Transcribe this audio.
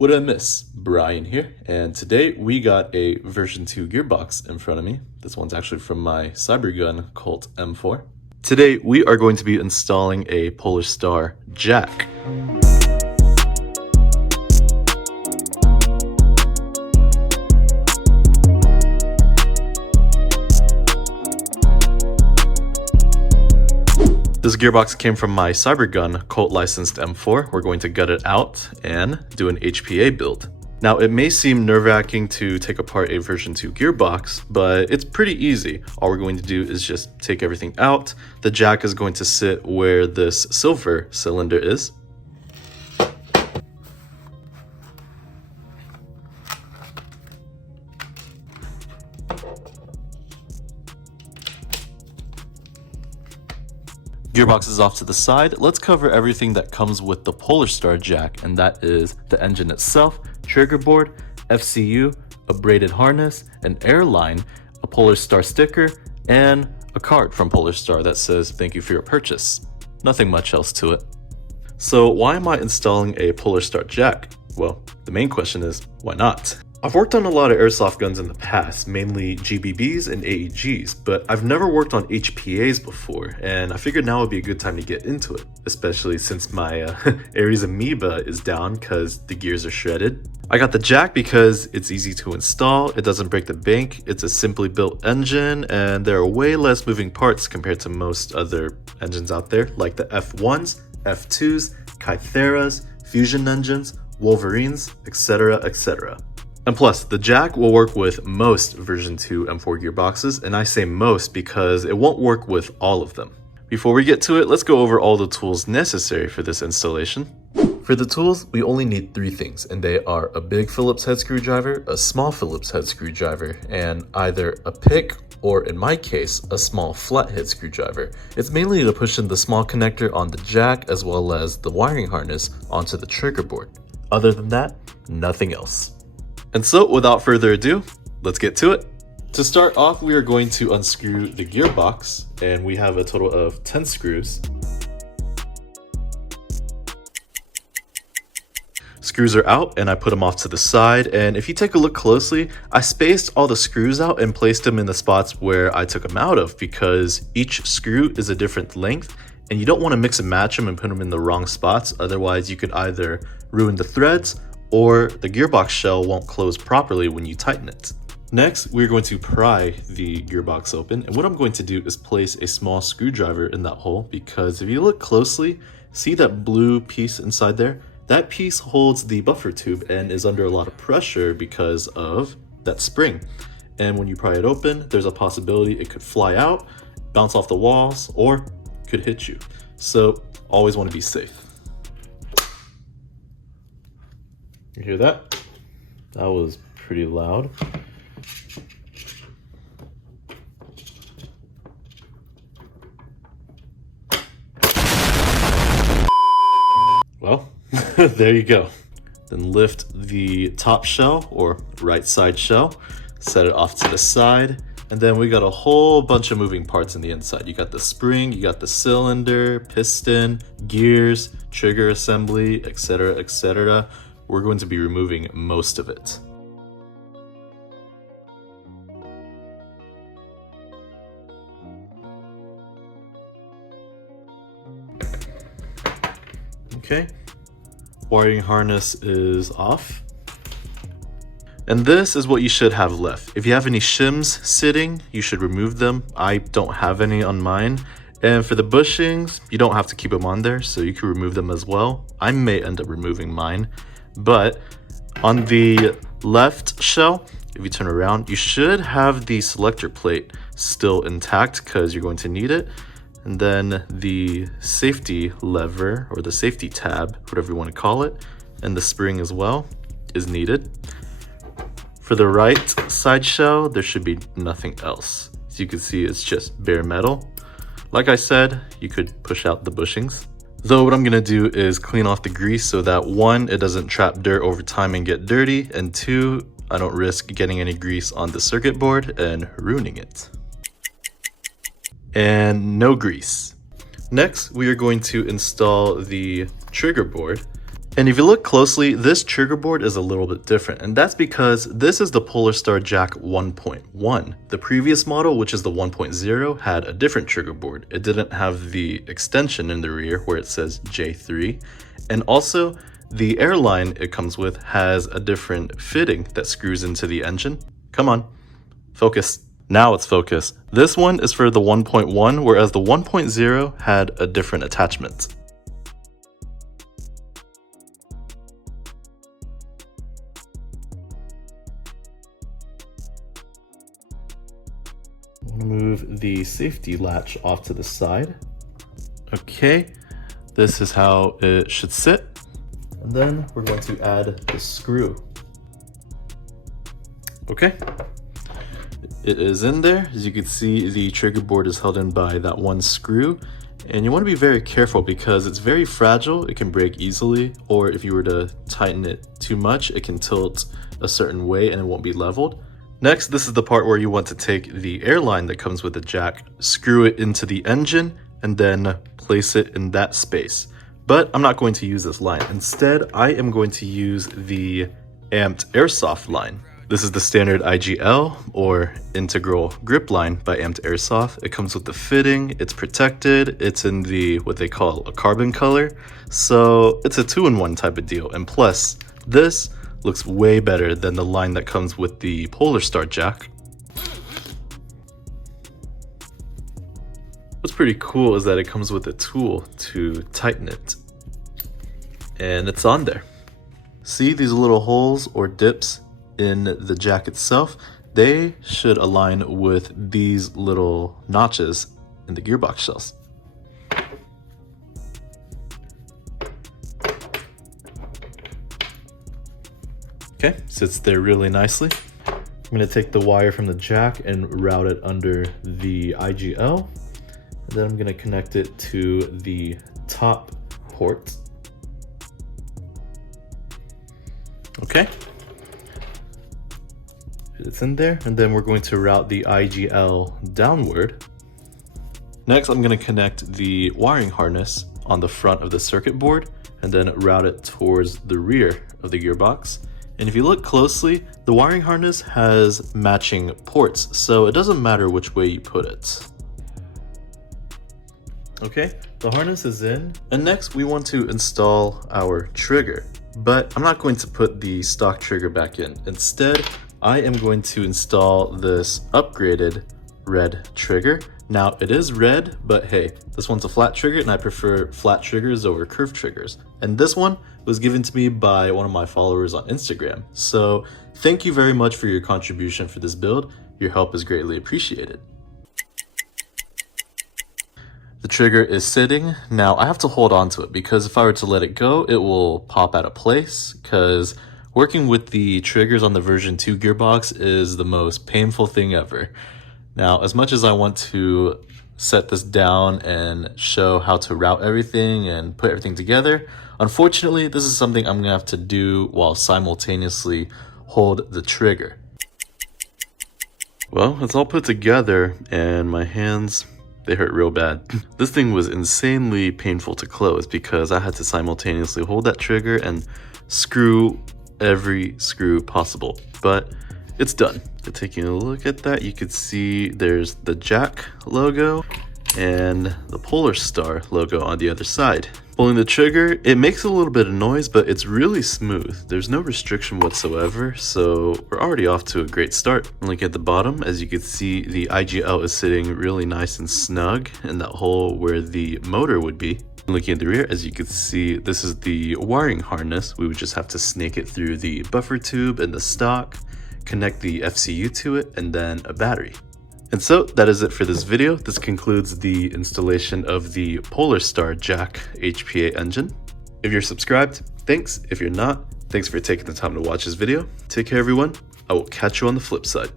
What did I miss? Brian here, and today we got a version 2 gearbox in front of me. This one's actually from my Cybergun Colt M4. Today we are going to be installing a PolarStar Jack. This gearbox came from my Cybergun Colt licensed M4. We're going to gut it out and do an HPA build. Now, it may seem nerve-wracking to take apart a version 2 gearbox, but it's pretty easy. All we're going to do is just take everything out. The jack is going to sit where this silver cylinder is. Gearbox is off to the side. Let's cover everything that comes with the PolarStar Jack, and that is the engine itself, trigger board, FCU, a braided harness, an airline, a PolarStar sticker, and a card from PolarStar that says thank you for your purchase. Nothing much else to it. So why am I installing a PolarStar Jack? Well, the main question is, why not? I've worked on a lot of airsoft guns in the past, mainly GBBs and AEGs, but I've never worked on HPAs before, and I figured now would be a good time to get into it, especially since my Ares Amoeba is down because the gears are shredded. I got the Jack because it's easy to install, it doesn't break the bank, it's a simply built engine, and there are way less moving parts compared to most other engines out there, like the F1s, F2s, Kytheras, Fusion engines, Wolverines, etc., etc. And plus, the Jack will work with most version 2 M4 gearboxes, and I say most because it won't work with all of them. Before we get to it, let's go over all the tools necessary for this installation. For the tools, we only need 3 things, and they are a big Phillips head screwdriver, a small Phillips head screwdriver, and either a pick or, in my case, a small flathead screwdriver. It's mainly to push in the small connector on the Jack as well as the wiring harness onto the trigger board. Other than that, nothing else. And so, without further ado, let's get to it. To start off, we are going to unscrew the gearbox, and we have a total of 10 screws. Screws are out, and I put them off to the side, and if you take a look closely, I spaced all the screws out and placed them in the spots where I took them out of, because each screw is a different length, and you don't want to mix and match them and put them in the wrong spots, otherwise you could either ruin the threads or the gearbox shell won't close properly when you tighten it. Next, we're going to pry the gearbox open, and what I'm going to do is place a small screwdriver in that hole, because if you look closely, see that blue piece inside there? That piece holds the buffer tube and is under a lot of pressure because of that spring. And when you pry it open, there's a possibility it could fly out, bounce off the walls, or could hit you. So always want to be safe. You hear that? That was pretty loud. Well, there you go. Then lift the top shell or right side shell, set it off to the side, and then we got a whole bunch of moving parts in the inside. You got the spring, you got the cylinder, piston, gears, trigger assembly, etc., etc. We're going to be removing most of it. Okay, wiring harness is off. And this is what you should have left. If you have any shims sitting, you should remove them. I don't have any on mine. And for the bushings, you don't have to keep them on there, so you can remove them as well. I may end up removing mine. But on the left shell, if you turn around, you should have the selector plate still intact because you're going to need it. And then the safety lever or the safety tab, whatever you want to call it, and the spring as well is needed. For the right side shell, there should be nothing else. As you can see, it's just bare metal. Like I said, you could push out the bushings. Though what I'm gonna do is clean off the grease so that 1, it doesn't trap dirt over time and get dirty, and 2, I don't risk getting any grease on the circuit board and ruining it. And no grease. Next, we are going to install the trigger board. And if you look closely, this trigger board is a little bit different, and that's because this is the PolarStar Jack 1.1. The previous model, which is the 1.0, had a different trigger board. It didn't have the extension in the rear where it says J3, and also the airline it comes with has a different fitting that screws into the engine. Come on, focus. Now it's focused. This one is for the 1.1, whereas the 1.0 had a different attachment. I'm gonna move the safety latch off to the side. Okay, this is how it should sit. And then we're going to add the screw. Okay, it is in there. As you can see, the trigger board is held in by that one screw. And you want to be very careful because it's very fragile. It can break easily, or if you were to tighten it too much, it can tilt a certain way and it won't be leveled. Next, this is the part where you want to take the airline that comes with the jack, screw it into the engine, and then place it in that space. But I'm not going to use this line. Instead, I am going to use the amped Airsoft line. This is the standard IGL, or integral grip line by Amped Airsoft. It comes with the fitting, it's protected, it's in the what they call a carbon color. So it's a 2-in-1 type of deal. And plus, this looks way better than the line that comes with the PolarStar Jack. What's pretty cool is that it comes with a tool to tighten it. And it's on there. See these little holes or dips in the jack itself? They should align with these little notches in the gearbox shells. Okay, sits there really nicely. I'm gonna take the wire from the jack and route it under the IGL. And then I'm gonna connect it to the top port. Okay. It's in there, and then we're going to route the IGL downward. Next, I'm gonna connect the wiring harness on the front of the circuit board and then route it towards the rear of the gearbox. And if you look closely, the wiring harness has matching ports, so it doesn't matter which way you put it. Okay, the harness is in, and next we want to install our trigger. But I'm not going to put the stock trigger back in. Instead, I am going to install this upgraded red trigger. Now, it is red, but hey, this one's a flat trigger and I prefer flat triggers over curved triggers. And this one was given to me by one of my followers on Instagram. So thank you very much for your contribution for this build. Your help is greatly appreciated. The trigger is sitting. Now I have to hold on to it because if I were to let it go, it will pop out of place, because working with the triggers on the version 2 gearbox is the most painful thing ever. Now, as much as I want to set this down and show how to route everything and put everything together, unfortunately, this is something I'm gonna have to do while simultaneously hold the trigger. Well, it's all put together and my hands, they hurt real bad. This thing was insanely painful to close because I had to simultaneously hold that trigger and screw every screw possible, but it's done. Taking a look at that, you could see there's the Jack logo and the PolarStar logo on the other side. Pulling the trigger, it makes a little bit of noise, but it's really smooth. There's no restriction whatsoever, so we're already off to a great start. Look at the bottom, as you can see, the IGL is sitting really nice and snug in that hole where the motor would be. Looking at the rear, as you can see, this is the wiring harness. We would just have to snake it through the buffer tube and the stock, connect the FCU to it, and then a battery. And so that is it for this video. This concludes the installation of the PolarStar Jack HPA engine. If you're subscribed, thanks. If you're not, thanks for taking the time to watch this video. Take care, everyone. I will catch you on the flip side.